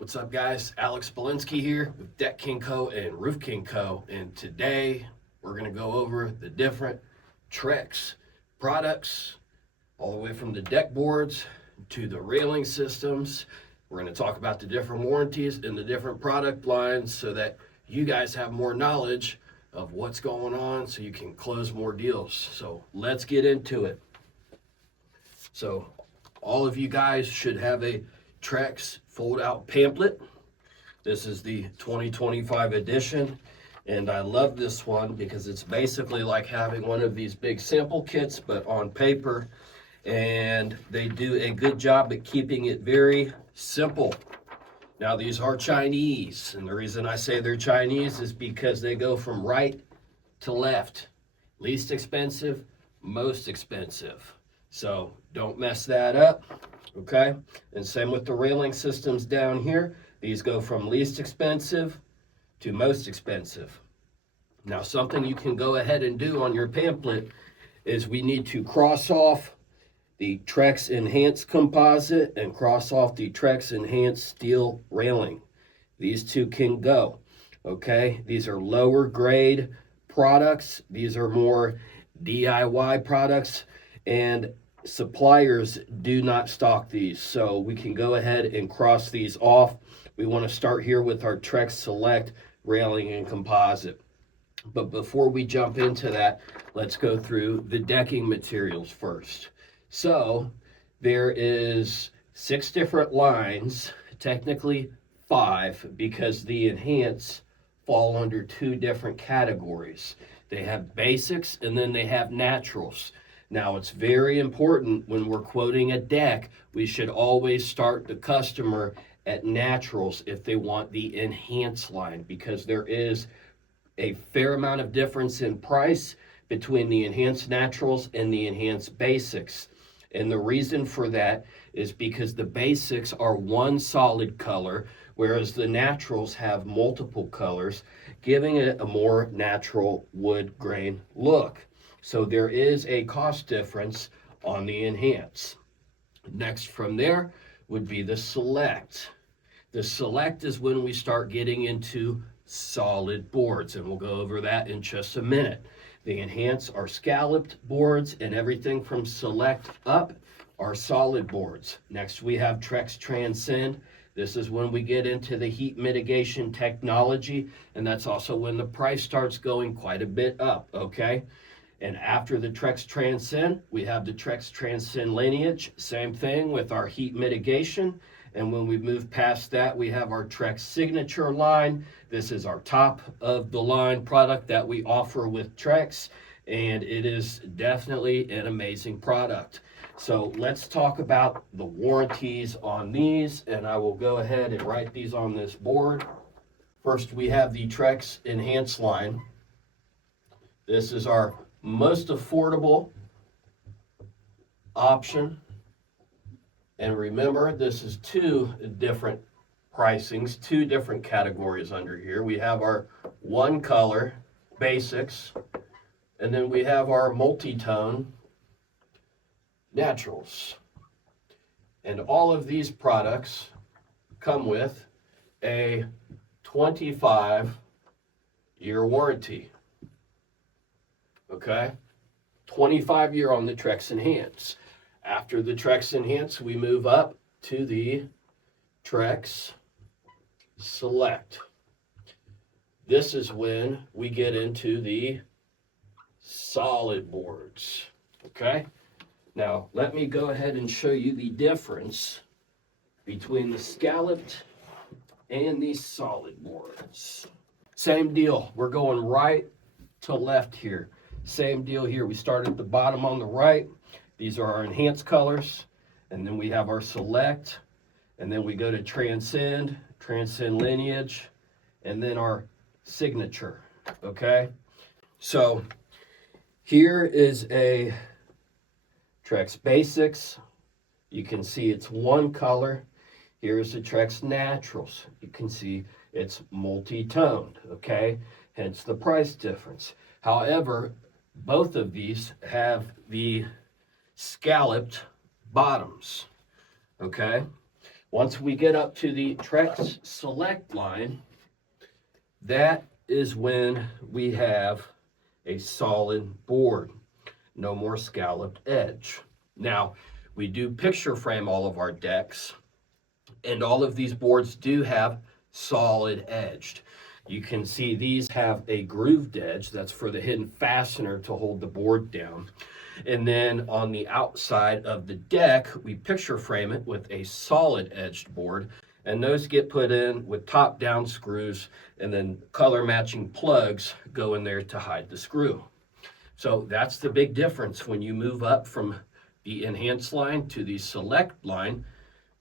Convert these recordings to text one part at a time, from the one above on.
What's up, guys? Alex Belinsky here with Deck King Co. and Roof King Co. And today we're going to go over the different Trex products, all the way from the deck boards to the railing systems. We're going to talk about the different warranties and the different product lines so that you guys have more knowledge of what's going on so you can close more deals. So let's get into it. So all of you guys should have a Trex fold-out pamphlet. This is the 2025 edition, and I love this one because it's basically like having one of these big sample kits, but on paper, and they do a good job at keeping it very simple. Now, these are Chinese, and the reason I say they're Chinese is because they go from right to left. Least expensive, most expensive. So don't mess that up. Okay, and same with the railing systems down here. These go from least expensive to most expensive. Now, something you can go ahead and do on your pamphlet is we need to cross off the Trex Enhanced Composite and cross off the Trex Enhanced Steel Railing. These two can go, okay? These are lower grade products. These are more DIY products, and suppliers do not stock these, so we can go ahead and cross these off. We want to start here with our Trex Select railing and composite. But before we jump into that, let's go through the decking materials first. So there is 6 different lines, technically 5, because the Enhance fall under 2 different categories. They have basics and then they have naturals. Now, it's very important when we're quoting a deck, we should always start the customer at naturals if they want the Enhance line, because there is a fair amount of difference in price between the Enhanced Naturals and the Enhanced Basics. And the reason for that is because the basics are one solid color, whereas the naturals have multiple colors, giving it a more natural wood grain look. So there is a cost difference on the Enhance. Next from there would be the Select. The Select is when we start getting into solid boards, and we'll go over that in just a minute. The Enhance are scalloped boards, and everything from Select up are solid boards. Next we have Trex Transcend. This is when we get into the heat mitigation technology, and that's also when the price starts going quite a bit up, okay? And after the Trex Transcend, we have the Trex Transcend Lineage. Same thing with our heat mitigation. And when we move past that, we have our Trex Signature line. This is our top of the line product that we offer with Trex, and it is definitely an amazing product. So let's talk about the warranties on these, and I will go ahead and write these on this board. First, we have the Trex Enhance line. This is our most affordable option. And remember, this is 2 different pricings, 2 different categories under here. We have our one color basics, and then we have our multi-tone naturals. And all of these products come with a 25-year warranty. Okay, 25-year on the Trex Enhance. After the Trex Enhance, we move up to the Trex Select. This is when we get into the solid boards. Okay, now let me go ahead and show you the difference between the scalloped and the solid boards. Same deal, we're going right to left here. Same deal here. We start at the bottom on the right. These are our Enhanced colors. And then we have our Select. And then we go to Transcend, Transcend Lineage, and then our Signature. Okay? So here is a Trex Basics. You can see it's one color. Here's the Trex Naturals. You can see it's multi-toned. Okay? Hence the price difference. However, both of these have the scalloped bottoms, okay? Once we get up to the Trex Select line, that is when we have a solid board. No more scalloped edge. Now, we do picture frame all of our decks, and all of these boards do have solid edged. You can see these have a grooved edge. That's for the hidden fastener to hold the board down. And then on the outside of the deck, we picture frame it with a solid edged board. And those get put in with top down screws, and then color matching plugs go in there to hide the screw. So that's the big difference. When you move up from the enhanced line to the select line,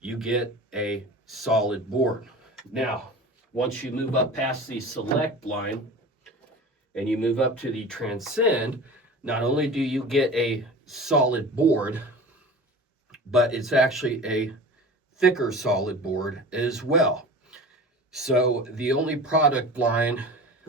you get a solid board. Now, once you move up past the select line and you move up to the transcend, not only do you get a solid board, but it's actually a thicker solid board as well. So the only product line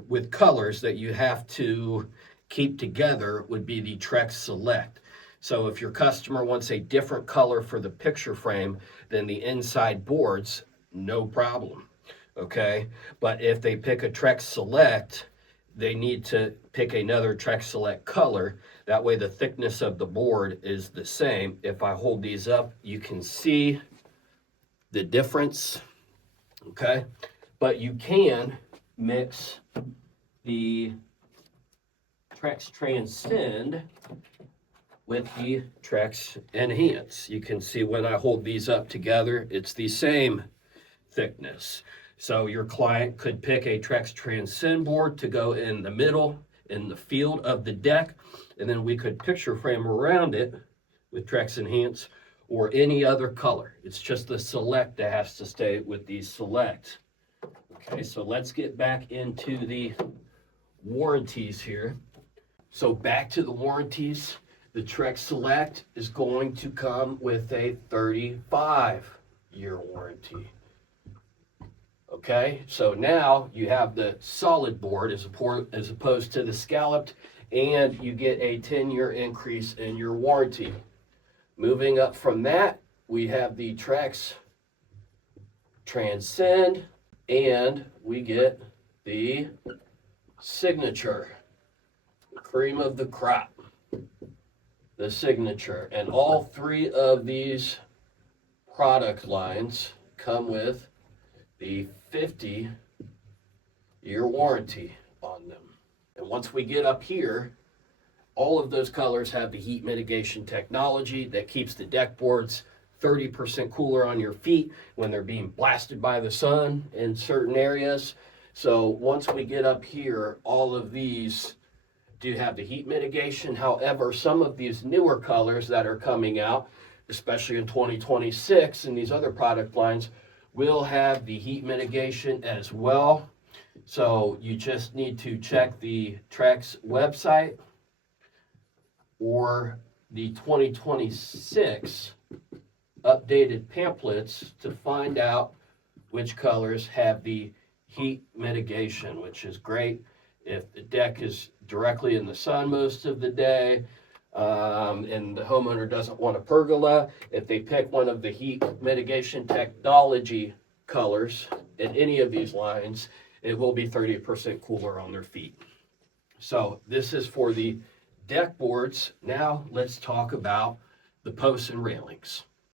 with colors that you have to keep together would be the Trex Select. So if your customer wants a different color for the picture frame than the inside boards, no problem, okay? But if they pick a Trex Select, they need to pick another Trex Select color. That way the thickness of the board is the same. If I hold these up, you can see the difference, okay? But you can mix the Trex Transcend with the Trex Enhance. You can see when I hold these up together, it's the same thickness. So your client could pick a Trex Transcend board to go in the middle, in the field of the deck, and then we could picture frame around it with Trex Enhance or any other color. It's just the Select that has to stay with the Select. Okay, so let's get back into the warranties here. So back to the warranties. The Trex Select is going to come with a 35-year warranty. Okay, so now you have the solid board as opposed to the scalloped, and you get a 10-year increase in your warranty. Moving up from that, we have the Trex Transcend, and we get the Signature, the cream of the crop, the Signature. And all three of these product lines come with the 50-year warranty on them. And once we get up here, all of those colors have the heat mitigation technology that keeps the deck boards 30% cooler on your feet when they're being blasted by the sun in certain areas. So once we get up here, all of these do have the heat mitigation. However, some of these newer colors that are coming out, especially in 2026 and these other product lines, will have the heat mitigation as well. So you just need to check the Trex website or the 2026 updated pamphlets to find out which colors have the heat mitigation, which is great if the deck is directly in the sun most of the day, and the homeowner doesn't want a pergola. If they pick one of the heat mitigation technology colors in any of these lines, it will be 30% cooler on their feet. So this is for the deck boards. Now let's talk about the posts and railings.